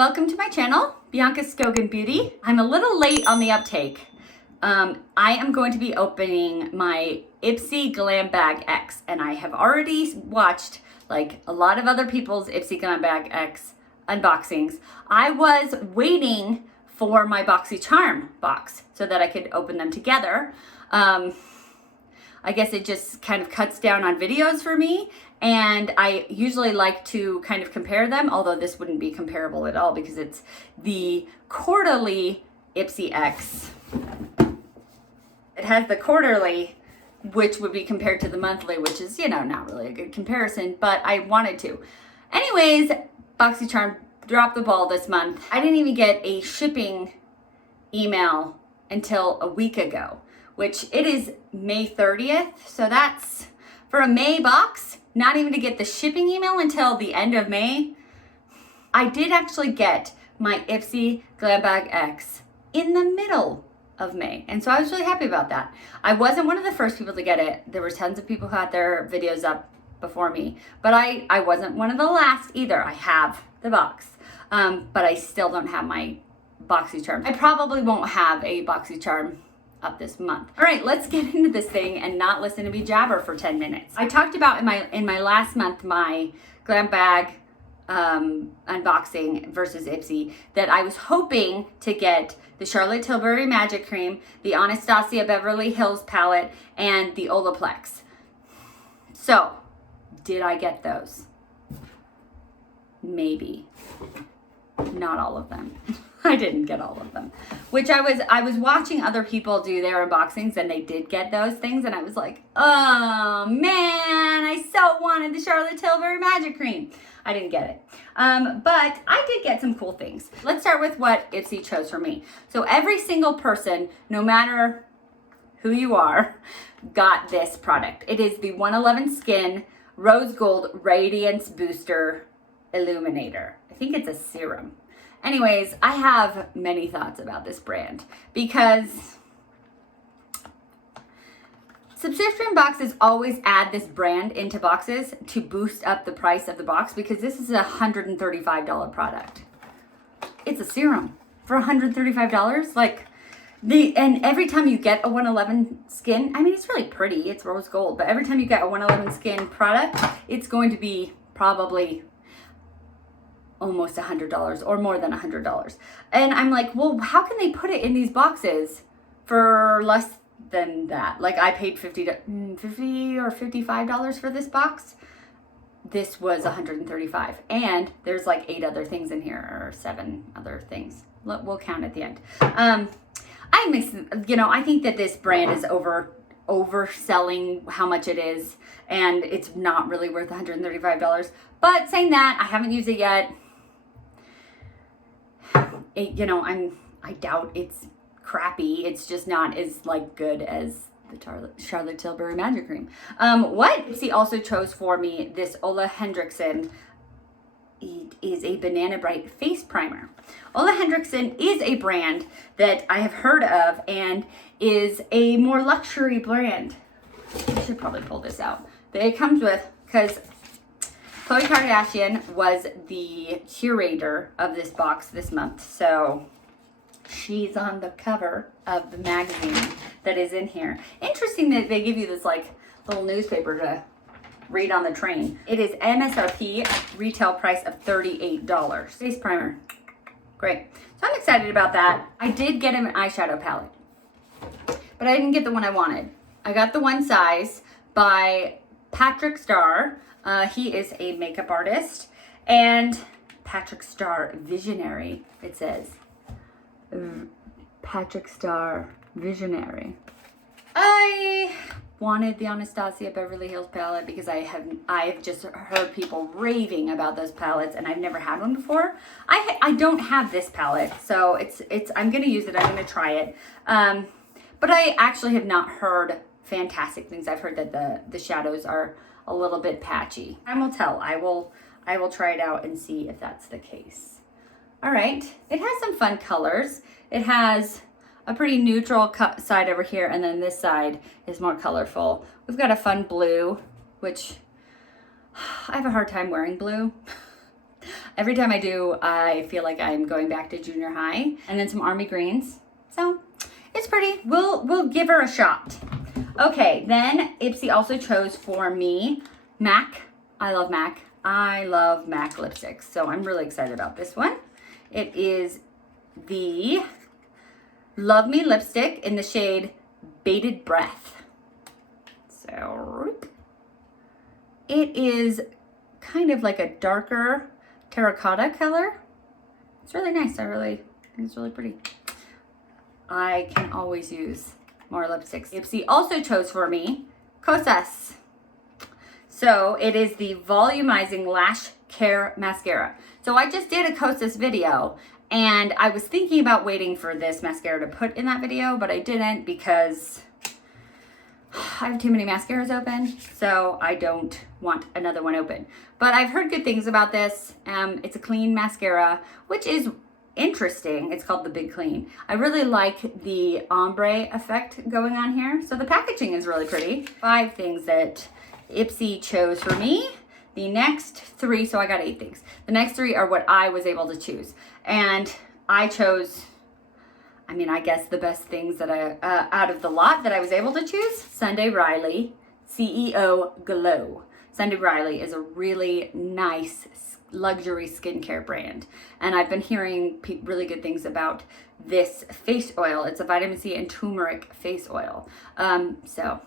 Welcome to my channel, Bianca Skogan Beauty. I'm a little late on the uptake. I am going to be opening my Ipsy Glam Bag X, and I have already watched like a lot of other people's Ipsy Glam Bag X unboxings. I was waiting for my BoxyCharm box so that I could open them together. I guess it just kind of cuts down on videos for me, and I usually like to kind of compare them, although this wouldn't be comparable at all because it's the quarterly Ipsy X. It has the quarterly, which would be compared to the monthly, which is, you know, not really a good comparison, but I wanted to. Anyways, BoxyCharm dropped the ball this month. I didn't even get a shipping email until a week ago, which it is May 30th. So that's for a May box, not even to get the shipping email until the end of May. I did actually get my Ipsy Glam Bag X in the middle of May. And so I was really happy about that. I wasn't one of the first people to get it. There were tons of people who had their videos up before me, but I wasn't one of the last either. I have the box, but I still don't have my BoxyCharm. I probably won't have a BoxyCharm up this month. All right, let's get into this thing and not listen to me jabber for 10 minutes. I talked about in my last month, my Glam Bag unboxing versus Ipsy, that I was hoping to get the Charlotte Tilbury Magic Cream, the Anastasia Beverly Hills palette, and the OLAPLEX. So, did I get those? Maybe. Not all of them. I didn't get all of them, which I was watching other people do their unboxings, and they did get those things, and I was like, oh man, I so wanted the Charlotte Tilbury Magic Cream. I didn't get it, but I did get some cool things. Let's start with what Ipsy chose for me. So every single person, no matter who you are, got this product. It is the 111 Skin Rose Gold Radiance Booster Illuminator. I think it's a serum. Anyways, I have many thoughts about this brand because subscription boxes always add this brand into boxes to boost up the price of the box, because this is a $135 product. It's a serum for $135. Like and every time you get a 111 Skin, I mean, it's really pretty, it's rose gold, but every time you get a 111 Skin product, it's going to be probably almost $100 or more than $100. And I'm like, well, how can they put it in these boxes for less than that? Like, I paid $50 or $55 for this box. This was $135, and there's like 8 other things in here, or 7 other things. We'll count at the end. I think that this brand is overselling how much it is, and it's not really worth $135. But saying that, I haven't used it yet. I doubt it's crappy. It's just not as like good as the Charlotte Tilbury Magic Cream. What Ipsy also chose for me, this OLEHENRIKSEN, is a Banana Bright face primer. OLEHENRIKSEN is a brand that I have heard of and is a more luxury brand. I should probably pull this out. But it comes with, because Khloe Kardashian was the curator of this box this month, so she's on the cover of the magazine that is in here. Interesting that they give you this like little newspaper to read on the train. It is MSRP retail price of $38. Face primer, great. So I'm excited about that. I did get an eyeshadow palette, but I didn't get the one I wanted. I got the One Size by Patrick STARRR. He is a makeup artist, and Patrick STARRR Visionary, it says. Patrick STARRR Visionary. I wanted the Anastasia Beverly Hills palette because I've just heard people raving about those palettes, and I've never had one before. I don't have this palette, so I'm gonna use it. I'm gonna try it, but I actually have not heard fantastic things. I've heard that the shadows are a little bit patchy. Time will tell. I will try it out and see if that's the case. All right, it has some fun colors. It has a pretty neutral side over here, and then this side is more colorful. We've got a fun blue, which I have a hard time wearing blue. Every time I do, I feel like I'm going back to junior high. And then some army greens. So it's pretty. We'll give her a shot. Okay, then Ipsy also chose for me MAC. I love MAC. I love MAC lipsticks. So I'm really excited about this one. It is the Love Me lipstick in the shade Bated Breath. So it is kind of like a darker terracotta color. It's really nice. I think it's really pretty. I can always use more lipsticks. Ipsy also chose for me KOSAS. So it is the Volumizing Lash Care Mascara. So I just did a KOSAS video and I was thinking about waiting for this mascara to put in that video, but I didn't because I have too many mascaras open, so I don't want another one open. But I've heard good things about this. It's a clean mascara, which is interesting. It's called the Big Clean. I really like the ombre effect going on here. So the packaging is really pretty. 5 things that Ipsy chose for me. The next 3, so I got 8 things. The next 3 are what I was able to choose. And I chose, I guess the best things that out of the lot that I was able to choose. Sunday Riley C.E.O. Glow. Sunday Riley is a really nice luxury skincare brand. And I've been hearing really good things about this face oil. It's a vitamin C and turmeric face oil. So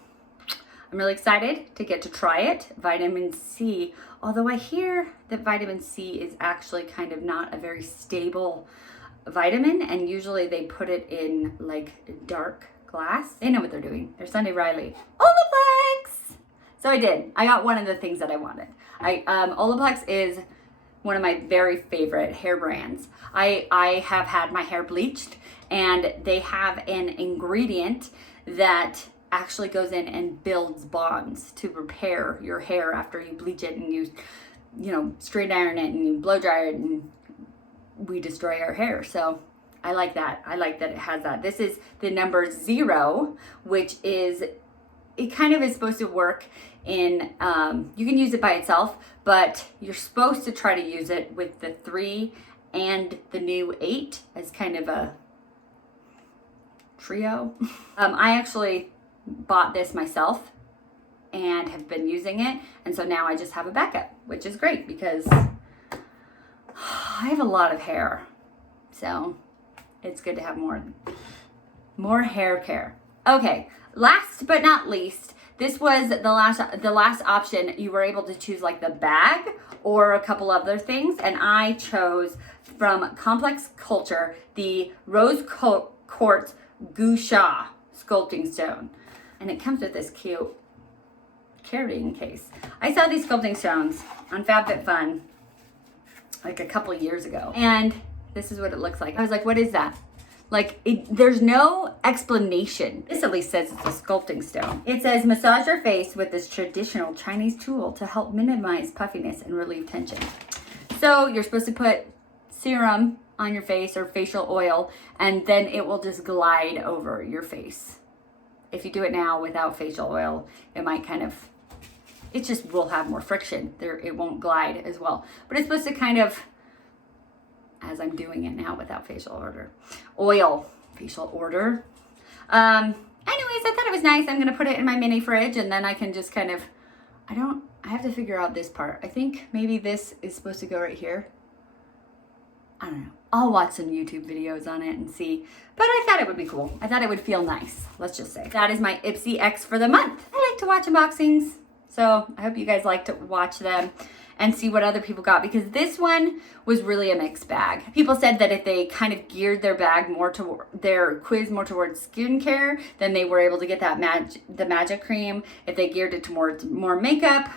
I'm really excited to get to try it. Vitamin C, although I hear that vitamin C is actually kind of not a very stable vitamin, and usually they put it in like dark glass. They know what they're doing. They're Sunday Riley. OLAPLEX! So I did. I got one of the things that I wanted. OLAPLEX is one of my very favorite hair brands. I have had my hair bleached, and they have an ingredient that actually goes in and builds bonds to repair your hair after you bleach it and you straight iron it and you blow dry it, and we destroy our hair. So I like that. I like that it has that. This is the number 0, which is, it kind of is supposed to work in, you can use it by itself, but you're supposed to try to use it with the 3 and the new 8 as kind of a trio. I actually bought this myself and have been using it, and so now I just have a backup, which is great because I have a lot of hair, so it's good to have more hair care. Okay, last but not least, this was the last option. You were able to choose like the bag or a couple other things, and I chose from Complex Culture the Rose Quartz Gusha Sculpting Stone. And it comes with this cute carrying case. I saw these sculpting stones on FabFitFun like a couple years ago. And this is what it looks like. I was like, what is that? Like, there's no explanation. This at least says it's a sculpting stone. It says, massage your face with this traditional Chinese tool to help minimize puffiness and relieve tension. So you're supposed to put serum on your face or facial oil, and then it will just glide over your face. If you do it now without facial oil, it might it just will have more friction. It won't glide as well. But it's supposed to kind of, as I'm doing it now without facial oil. Anyways, I thought it was nice. I'm gonna put it in my mini fridge, and then I can just kind of, I have to figure out this part. I think maybe this is supposed to go right here. I don't know. I'll watch some YouTube videos on it and see. But I thought it would be cool. I thought it would feel nice, let's just say. That is my Ipsy X for the month. I like to watch unboxings, so I hope you guys like to watch them and see what other people got, because this one was really a mixed bag. People said that if they kind of geared their bag more to their quiz more towards skincare, then they were able to get that the magic cream. If they geared it towards more makeup,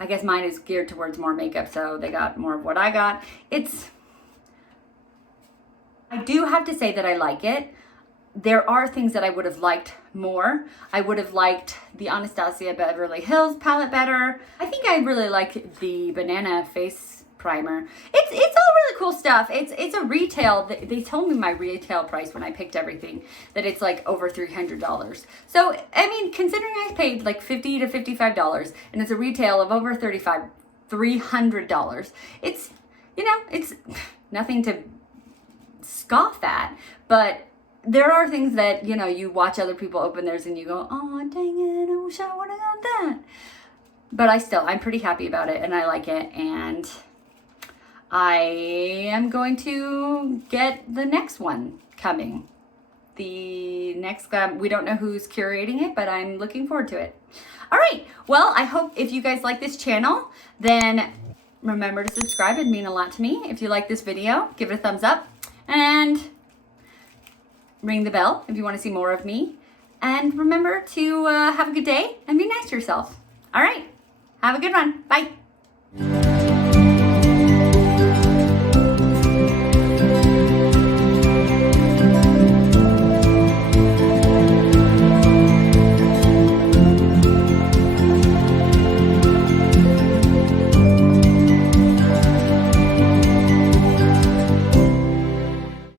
I guess mine is geared towards more makeup, so they got more of what I got. I do have to say that I like it. There are things that I would have liked more. I would have liked the Anastasia Beverly Hills palette better. I think I really like the banana face primer. It's all really cool stuff. It's a retail. They told me my retail price when I picked everything, that it's like over $300. So, considering I paid like $50 to $55 and it's a retail of over $300, you know, it's nothing to scoff at, but there are things that, you know, you watch other people open theirs and you go, oh, dang it, I wish I would have got that. But I'm pretty happy about it and I like it. And I am going to get the next one coming. The next glam, we don't know who's curating it, but I'm looking forward to it. All right, well, I hope if you guys like this channel, then remember to subscribe. It'd mean a lot to me. If you like this video, give it a thumbs up and ring the bell if you want to see more of me. And remember to have a good day and be nice to yourself. All right, have a good one. Bye.